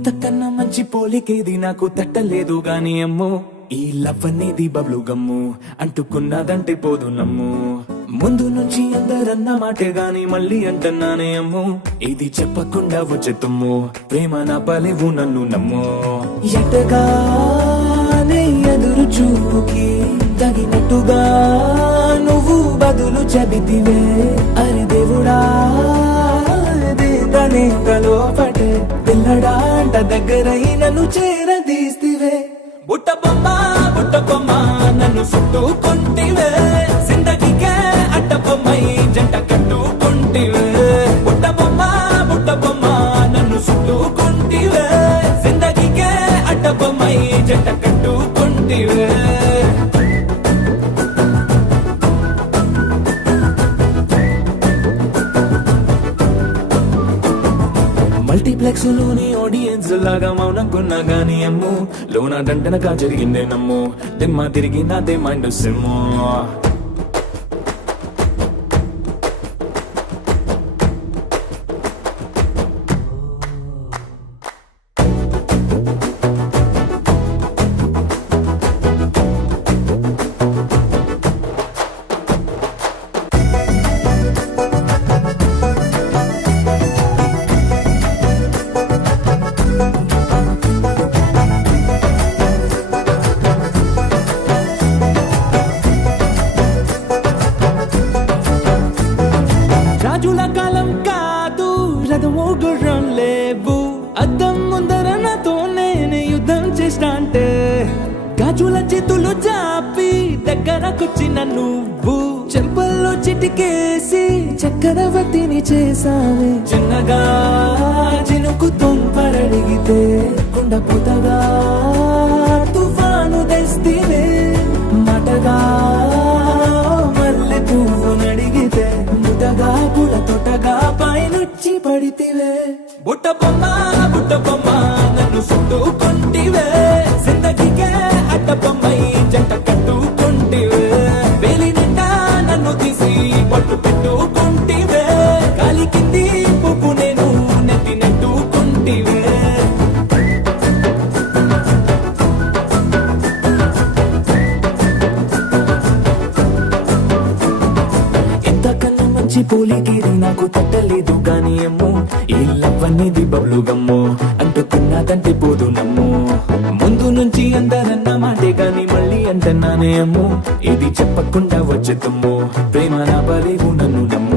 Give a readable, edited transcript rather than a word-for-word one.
ఇంతకన్నా మంచి పోలికేది నాకు తట్టలేదు గాని అమ్మో ఈ లవ్ అనేది బబ్లు గమ్ము అంటుకున్నదంటే పోదు నమ్ము ముందు నుంచి అందరన్న మాటే గాని మళ్ళీ అంటున్నానే అమ్ము ఇది చెప్పకుండా వచ్చే తుమ్ము ప్రేమ నా పలేవు నన్ను నమ్ము ఎటగానే ఎదురు చూపుకి తగినట్టుగా నువ్వు బదులు చెబితివే అరే దేవుడా దేదనే లోపటే పిల్లడా అంట దగ్గరై నన్ను చేరదీస్తివే బుట్ట బొమ్మ నన్ను చుట్టుకుంటివే జిందగీకే అడ్డ బొమ్మై జంట కట్టుకుంటివే బుట్ట బొమ్మ నన్ను చుట్టుకుంటివే జిందగీకే అడ్డ బొమ్మై జంట కట్టుకుంటివే మల్టీప్లెక్స్ లోని ఆడియన్స్ లాగా మౌనంకున్నా గానీ అమ్ము లోన దండనగా జరిగిందే నమ్ము దిమ్మ తిరిగి నాదే మైండ్ సిమ్ము రాజుల కాలం కాదు రథమో గుర్రం లేవు అద్దం ముందర నాతో నేనే యుద్ధం చేస్తా అంటే గాజుల చేతులు జాపి దగ్గరకొచ్చిన నువ్వు చెంపల్లో చిటికేసి చక్రవర్తిని చేసావే చిన్నగా చినుకు తుంపరడిగితే కుండపోతగా తుఫాను తెస్తివే మటగా మల్లె పువ్వు నడిగితే ముదగా పుల తొటగా పైనొచ్చి పడితివే బుట్ట బొమ్మ నన్ను చుట్టుకుంటివే జిందగీకే అడ్డ బొమ్మై జంట కట్టుకుంటివే వేలి నిండా నన్ను తీసి పట్టు పెట్టుకుంటివే గాలి కింది పువ్వు నేను నెత్తి నెట్టుకుంటివే ఎంతకన్నా మంచి పోలికేది నాకు తట్టలేదు గాని అమ్ము ఈ లవ్ అనేది బబ్లు గమ్ము అంటుకున్నదంటే పోదు నమ్ము ముందు నుంచి అందరన్న మాటే గాని మళ్ళీ అంటున్నానే అమ్ము ఇది చెప్పకుండా వచ్చే తుమ్ము ప్రేమ నా బలేవు నన్ను నమ్ము